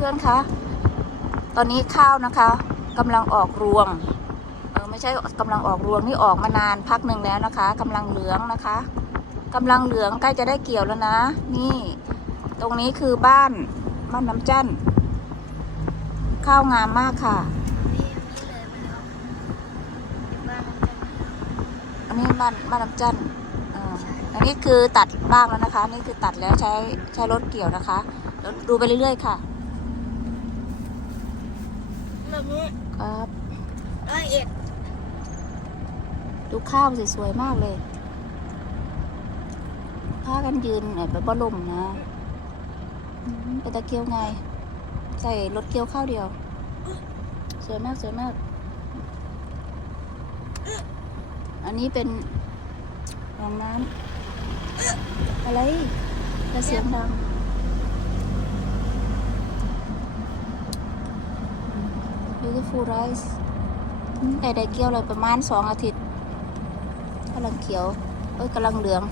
เพื่อนๆคะ ตอนนี้ข้าวนะคะกำลังออกรวง เออไม่ใช่กำลังออกรวงนี่ออกมานานพักหนึ่งแล้วนะคะกำลังเหลืองนะคะกำลังเหลืองใกล้จะได้เกี่ยวแล้วนะ นี่ ตรงนี้คือบ้านบ้านน้ำจันข้าวงามมากค่ะ อันนี้บ้านบ้านน้ำจันอันนี้คือตัดบ้างแล้วนะคะ นี่คือตัดแล้วใช้ใช้รถเกี่ยวนะคะแล้วดูไปเรื่อยๆค่ะ แบบนี้ครับละเอียดดูข้าวสวยๆมากเลยพากันยืนแบบบ่ลมนะอืมเป็นตะเกียวไง ใส่รถเกียวข้าวเดียว สวยมากสวยมาก อันนี้เป็นหนองน้ำอะไรกระเสียงดัง beautiful rice ไก่ได้เกี่ยวเลยประมาณสองอาทิตย์กำลังเขียวเอ้ยกำลังเหลือง